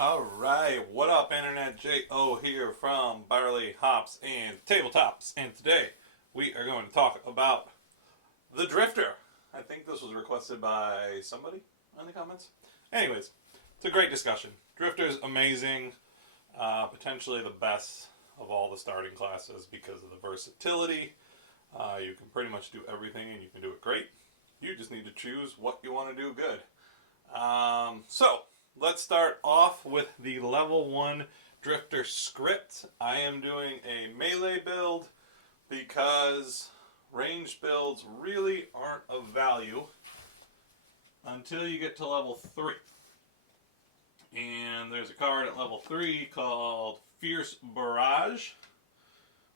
Alright, what up Internet? J.O. here from Barley, Hops, and Tabletops. And today we are going to talk about the Drifter. I think this was requested by somebody in the comments. Anyways, it's a great discussion. Drifter's amazing, potentially the best of all the starting classes because of the versatility. You can pretty much do everything and you can do it great. You just need to choose what you want to do good. So let's start off with the level 1 Drifter script. I am doing a melee build because ranged builds really aren't of value until you get to level 3. And there's a card at level 3 called Fierce Barrage,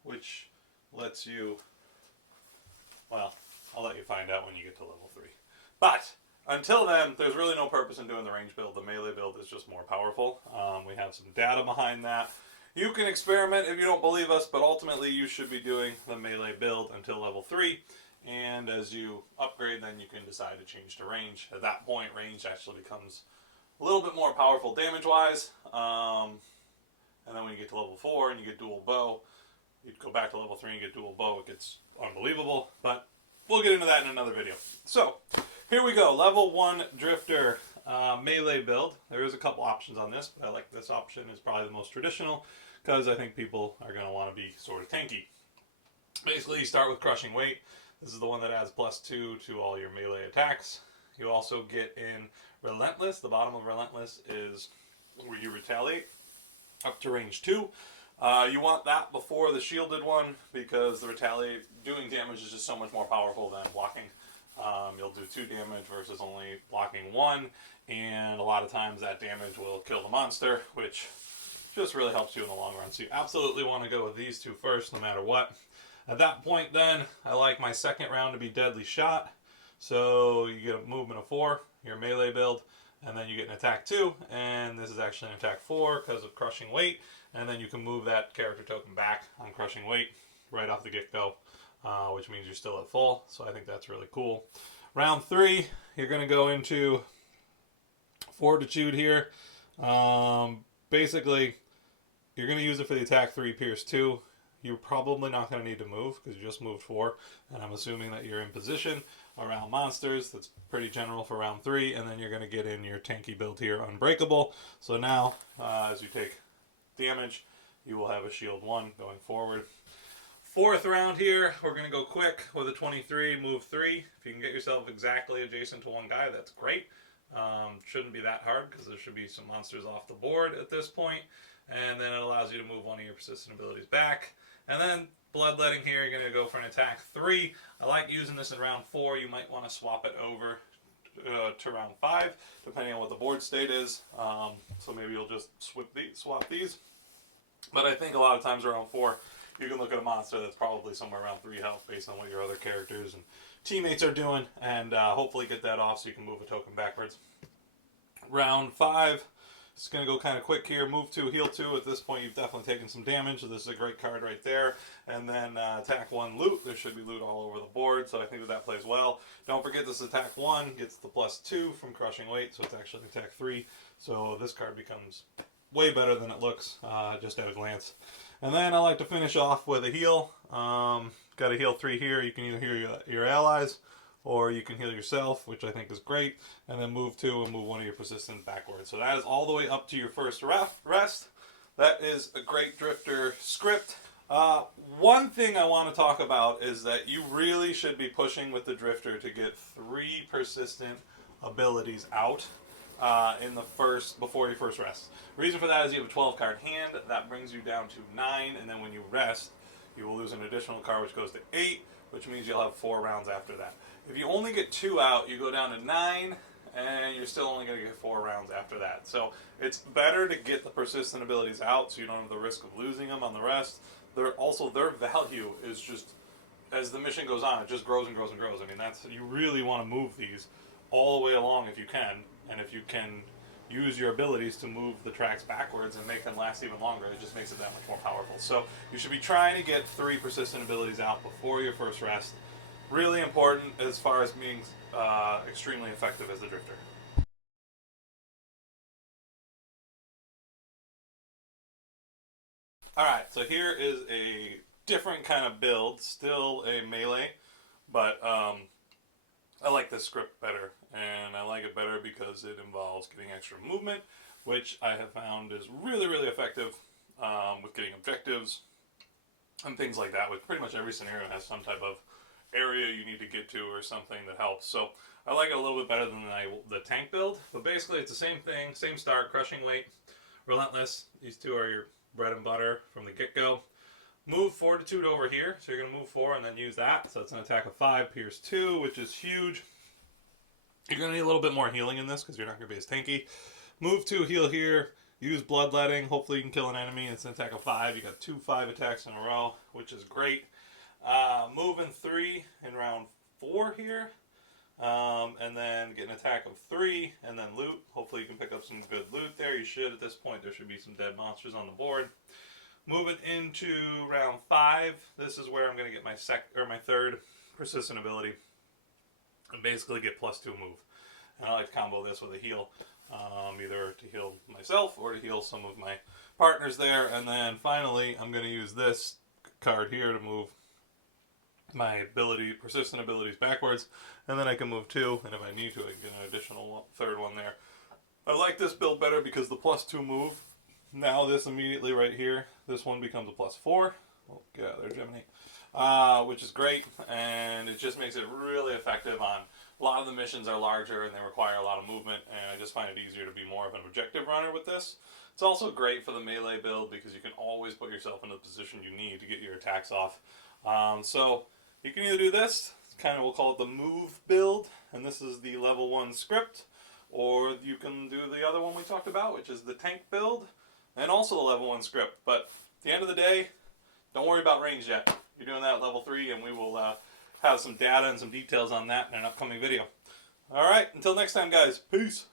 which lets you, well, I'll let you find out when you get to level 3. But until then, there's really no purpose in doing the range build. The melee build is just more powerful. We have some data behind that. You can experiment if you don't believe us, but ultimately you should be doing the melee build until level 3. And as you upgrade, then you can decide to change to range. At that point, range actually becomes a little bit more powerful damage-wise. And then when you get to level 4 and you get dual bow, you'd go back to level 3 and get dual bow. It gets unbelievable, but we'll get into that in another video. So here we go, level 1 Drifter melee build. There is a couple options on this, but I like this option. Is probably the most traditional because I think people are going to want to be sort of tanky. Basically, you start with Crushing Weight. This is the one that adds +2 to all your melee attacks. You also get in Relentless. The bottom of Relentless is where you retaliate up to range 2. You want that before the shielded one because the retaliate doing damage is just so much more powerful than blocking. You'll do 2 damage versus only blocking 1, and a lot of times that damage will kill the monster, which just really helps you in the long run. So you absolutely want to go with these 2 first, no matter what. At that point then, I like my second round to be Deadly Shot. So you get a movement of 4, your melee build, and then you get an attack 2, and this is actually an attack 4 because of Crushing Weight, and then you can move that character token back on Crushing Weight right off the get-go, which means you're still at full, so I think that's really cool. Round 3, you're going to go into Fortitude here. Basically, you're going to use it for the attack 3, Pierce 2. You're probably not going to need to move because you just moved 4, and I'm assuming that you're in position around monsters. That's pretty general for round 3, and then you're going to get in your tanky build here, Unbreakable. So now, as you take damage, you will have a shield 1 going forward. 4th round here, we're going to go quick with a 23, move 3. If you can get yourself exactly adjacent to one guy, that's great. Shouldn't be that hard because there should be some monsters off the board at this point. And then it allows you to move one of your persistent abilities back. And then Bloodletting here, you're going to go for an attack 3. I like using this in round 4. You might want to swap it over to round 5, depending on what the board state is. So maybe you'll just swap these. But I think a lot of times around 4, you can look at a monster that's probably somewhere around 3 health based on what your other characters and teammates are doing, and hopefully get that off so you can move a token backwards. Round 5. It's going to go kind of quick here. Move 2, heal 2. At this point, you've definitely taken some damage, so this is a great card right there. And then attack 1, loot. There should be loot all over the board, so I think that plays well. Don't forget this attack 1 gets the +2 from Crushing Weight, so it's actually attack 3. So this card becomes way better than it looks just at a glance. And then I like to finish off with a heal. Got a heal 3 here. You can either heal your allies, or you can heal yourself, which I think is great, and then move 2 and move one of your persistents backwards. So that is all the way up to your first rest. That is a great Drifter script. One thing I want to talk about is that you really should be pushing with the Drifter to get 3 persistent abilities out before your first rest. The reason for that is you have a 12-card hand. That brings you down to 9, and then when you rest, you will lose an additional card, which goes to 8, which means you'll have 4 rounds after that. If you only get 2 out, you go down to 9, and you're still only going to get 4 rounds after that. So it's better to get the persistent abilities out so you don't have the risk of losing them on the rest. Also, their value is just, as the mission goes on, it just grows and grows and grows. I mean, you really want to move these all the way along if you can, and if you can use your abilities to move the tracks backwards and make them last even longer, it just makes it that much more powerful. So you should be trying to get 3 persistent abilities out before your first rest. Really important as far as being extremely effective as a Drifter. Alright, so here is a different kind of build, still a melee, but I like this script better, and I like it better because it involves getting extra movement, which I have found is really, really effective with getting objectives and things like that. With pretty much every scenario has some type of area you need to get to or something that helps. So I like it a little bit better than the tank build, but basically it's the same thing, same start, crushing weight, relentless. These two are your bread and butter from the get-go. Move Fortitude over here, so you're going to move 4 and then use that. So it's an attack of 5, Pierce 2, which is huge. You're going to need a little bit more healing in this because you're not going to be as tanky. Move 2, heal here. Use Bloodletting. Hopefully you can kill an enemy. It's an attack of 5. You got 2 5 attacks in a row, which is great. Move in 3 in round 4 here. And then get an attack of 3 and then loot. Hopefully you can pick up some good loot there. You should at this point. There should be some dead monsters on the board. Moving into round 5, this is where I'm going to get my third persistent ability and basically get +2 move. And I like to combo this with a heal, either to heal myself or to heal some of my partners there. And then finally, I'm going to use this card here to move my persistent abilities backwards, and then I can move 2, and if I need to, I can get an additional third one there. I like this build better because the +2 move. Now this immediately right here, this one becomes a +4. Oh, get out of there, Gemini. Which is great, and it just makes it really effective on a lot of the missions are larger and they require a lot of movement, and I just find it easier to be more of an objective runner with this. It's also great for the melee build because you can always put yourself in the position you need to get your attacks off. So you can either do this, kind of we'll call it the move build, and this is the level 1 script, or you can do the other one we talked about, which is the tank build, and also the level 1 script. But at the end of the day, don't worry about range yet. You're doing that at level 3, and we will have some data and some details on that in an upcoming video. Alright, until next time guys, peace!